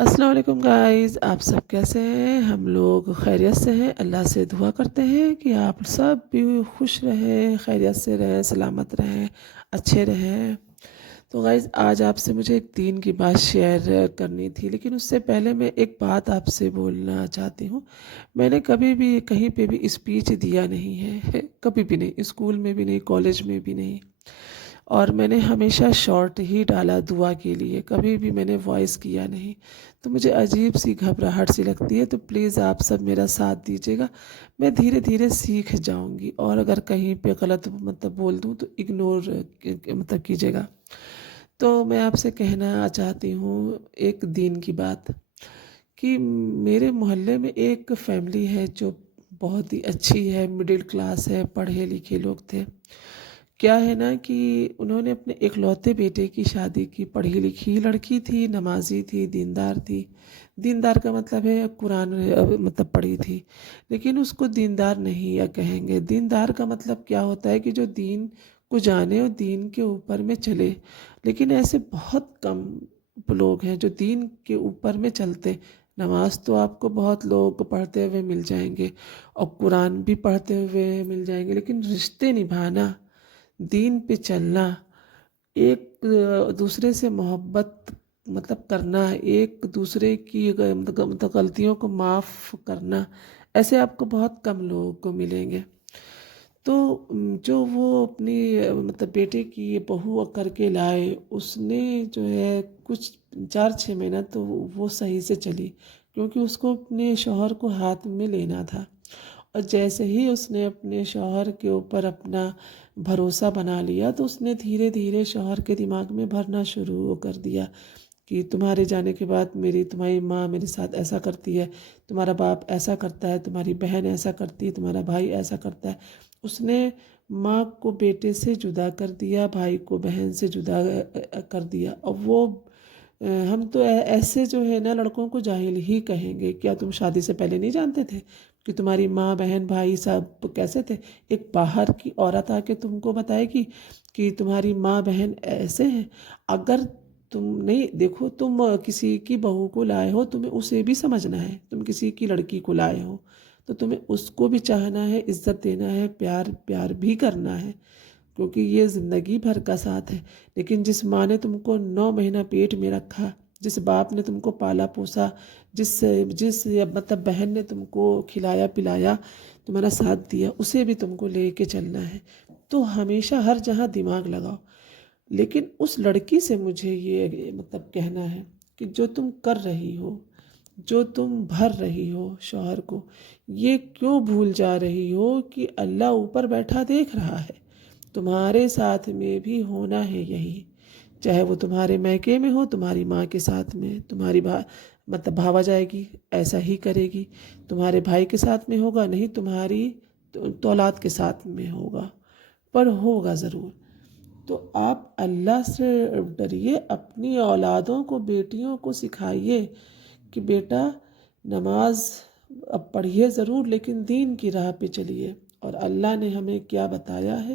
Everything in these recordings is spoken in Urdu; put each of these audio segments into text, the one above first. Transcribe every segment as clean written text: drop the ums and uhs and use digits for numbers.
السلام علیکم گائز، آپ سب کیسے ہیں؟ ہم لوگ خیریت سے ہیں۔ اللہ سے دعا کرتے ہیں کہ آپ سب بھی خوش رہیں، خیریت سے رہیں، سلامت رہیں، اچھے رہیں۔ تو گائز آج آپ سے مجھے ایک دین کی بات شیئر کرنی تھی، لیکن اس سے پہلے میں ایک بات آپ سے بولنا چاہتی ہوں۔ میں نے کبھی بھی کہیں پہ بھی اسپیچ دیا نہیں ہے، کبھی بھی نہیں، اسکول میں بھی نہیں، کالج میں بھی نہیں، اور میں نے ہمیشہ شارٹ ہی ڈالا دعا کے لیے، کبھی بھی میں نے وائس کیا نہیں۔ تو مجھے عجیب سی گھبراہٹ سی لگتی ہے، تو پلیز آپ سب میرا ساتھ دیجیے گا۔ میں دھیرے دھیرے سیکھ جاؤں گی، اور اگر کہیں پہ غلط بول دوں تو اگنور کیجیے گا۔ تو میں آپ سے کہنا چاہتی ہوں ایک دین کی بات، کہ میرے محلے میں ایک فیملی ہے جو بہت ہی اچھی ہے، مڈل کلاس ہے، پڑھے لکھے لوگ تھے۔ کیا ہے نا کہ انہوں نے اپنے اکلوتے بیٹے کی شادی کی، پڑھی لکھی لڑکی تھی، نمازی تھی، دیندار تھی۔ دیندار کا مطلب ہے قرآن پڑھی تھی، لیکن اس کو دیندار نہیں کہیں گے۔ دیندار کا مطلب کیا ہوتا ہے کہ جو دین کو جانے اور دین کے اوپر میں چلے، لیکن ایسے بہت کم لوگ ہیں جو دین کے اوپر میں چلتے۔ نماز تو آپ کو بہت لوگ پڑھتے ہوئے مل جائیں گے، اور قرآن بھی پڑھتے ہوئے مل جائیں گے، لیکن رشتے نبھانا، دین پہ چلنا، ایک دوسرے سے محبت کرنا، ایک دوسرے کی غلطیوں کو معاف کرنا، ایسے آپ کو بہت کم لوگوں کو ملیں گے۔ تو جو وہ اپنی بیٹے کی بہو کر کے لائے، اس نے جو ہے کچھ 4-6 مہینہ تو وہ صحیح سے چلی، کیونکہ اس کو اپنے شوہر کو ہاتھ میں لینا تھا۔ اور جیسے ہی اس نے اپنے شوہر کے اوپر اپنا بھروسہ بنا لیا، تو اس نے دھیرے دھیرے شوہر کے دماغ میں بھرنا شروع کر دیا کہ تمہارے جانے کے بعد تمہاری ماں میرے ساتھ ایسا کرتی ہے، تمہارا باپ ایسا کرتا ہے، تمہاری بہن ایسا کرتی ہے، تمہارا بھائی ایسا کرتا ہے۔ اس نے ماں کو بیٹے سے جدا کر دیا، بھائی کو بہن سے جدا کر دیا۔ اور وہ ہم تو ایسے جو ہے نا لڑکوں کو جاہل ہی کہیں گے۔ کیا تم شادی سے پہلے نہیں جانتے تھے کہ تمہاری ماں بہن بھائی سب کیسے تھے؟ ایک باہر کی عورت آ کے تم کو بتائے گی کہ تمہاری ماں بہن ایسے ہیں؟ اگر تم نہیں دیکھو، تم کسی کی بہو کو لائے ہو، تمہیں اسے بھی سمجھنا ہے۔ تم کسی کی لڑکی کو لائے ہو تو تمہیں اس کو بھی چاہنا ہے، عزت دینا ہے، پیار بھی کرنا ہے، کیونکہ یہ زندگی بھر کا ساتھ ہے۔ لیکن جس ماں نے تم کو 9 مہینہ پیٹ میں رکھا، جس باپ نے تم کو پالا پوسا، جس بہن نے تم کو کھلایا پلایا، تمہارا ساتھ دیا، اسے بھی تم کو لے کے چلنا ہے۔ تو ہمیشہ ہر جہاں دماغ لگاؤ۔ لیکن اس لڑکی سے مجھے یہ کہنا ہے کہ جو تم کر رہی ہو، جو تم بھر رہی ہو شوہر کو، یہ کیوں بھول جا رہی ہو کہ اللہ اوپر بیٹھا دیکھ رہا ہے؟ تمہارے ساتھ میں بھی ہونا ہے یہی، چاہے وہ تمہارے میکے میں ہو، تمہاری ماں کے ساتھ میں، تمہاری بھاوا جائے گی ایسا ہی کرے گی، تمہارے بھائی کے ساتھ میں ہوگا نہیں، تمہاری اولاد کے ساتھ میں ہوگا، پر ہوگا ضرور۔ تو آپ اللہ سے ڈریے، اپنی اولادوں کو، بیٹیوں کو سکھائیے کہ بیٹا نماز اب پڑھیے ضرور، لیکن دین کی راہ پہ چلیے۔ اور اللہ نے ہمیں کیا بتایا ہے،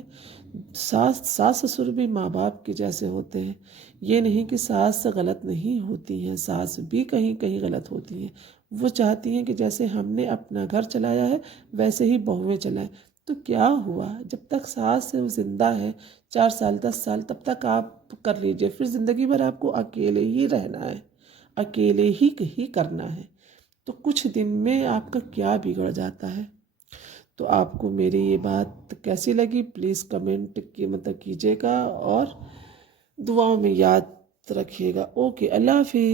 ساس سسر بھی ماں باپ کے جیسے ہوتے ہیں۔ یہ نہیں کہ ساس غلط نہیں ہوتی ہیں، ساس بھی کہیں کہیں غلط ہوتی ہیں۔ وہ چاہتی ہیں کہ جیسے ہم نے اپنا گھر چلایا ہے ویسے ہی بہویں چلائیں۔ تو کیا ہوا، جب تک ساس زندہ ہے، 4 سال 10 سال، تب تک آپ کر لیجئے، پھر زندگی بھر آپ کو اکیلے ہی رہنا ہے، اکیلے ہی کرنا ہے۔ تو کچھ دن میں آپ کا کیا بگڑ جاتا ہے؟ تو آپ کو میری یہ بات کیسی لگی پلیز کمنٹ کیجیے گا، اور دعاؤں میں یاد رکھیے گا۔ اوکے، اللہ حافظ۔